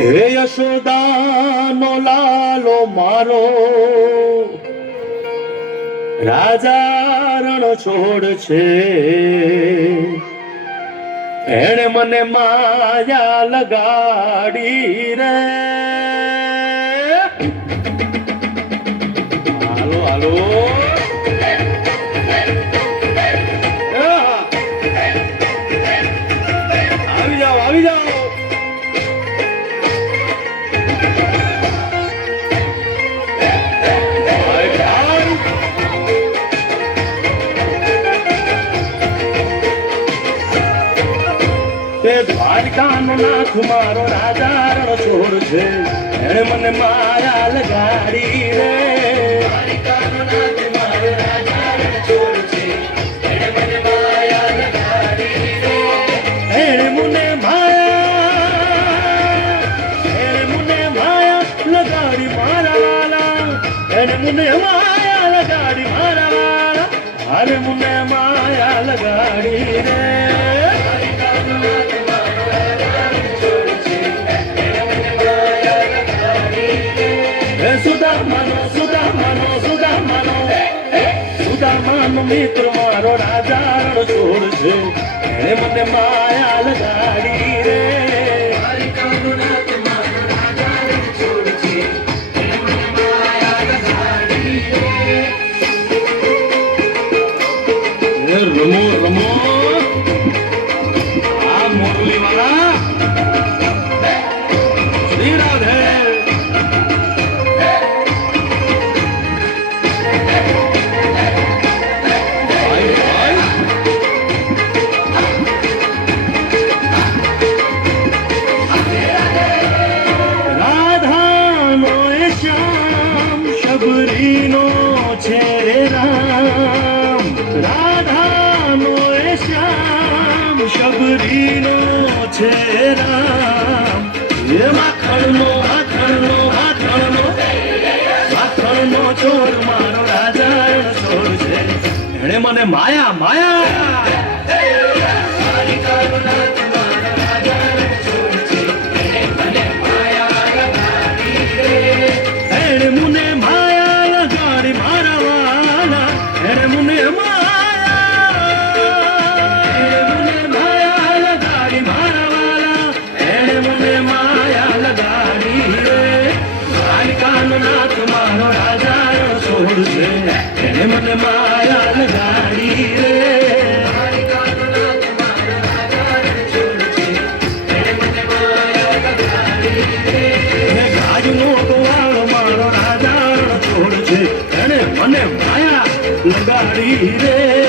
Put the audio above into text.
હે યશોદાનો લાલો મારો રાજા રણ છોડ છે, એણે મને માયા લગાડી રે. હાલો હાલો આવી જાઓ આવી જાઓ. દ્વારકાનો નાથ મારો રાજા રણ છોડ છે, એણે મને માયા લગાડી રે. દ્વારકાનો નાથ મારો રાજા રણ છોડ છે, એણે મને માયા લગાડી રે. એણે મને માયા લગાડી મારા વાલા, એણે મને માયા લગાડી મારા વાલા, અરે મને માયા લગાડી રે. સુદામાનો મિત્ર મારો રાજા રણ છોડ છે, એણે મને માયા લગાડી રે. રમો રમો આ મોરલી વાળા શ્રી રાધે. શબરીનો છે રે રામ, રાધાનો એ શ્યામ શબરીનો છે રામ. એ માખણનો માખણનો માખણનો માખણનો ચોર મારો રાજા રણ છોડ છે, એણે મને માયા માયા. એને મને માયા લગાડી રે. ગાજનો ગોવાળો મારો રાજા રણ છોડ છે, એને મને માયા લગાડી રે.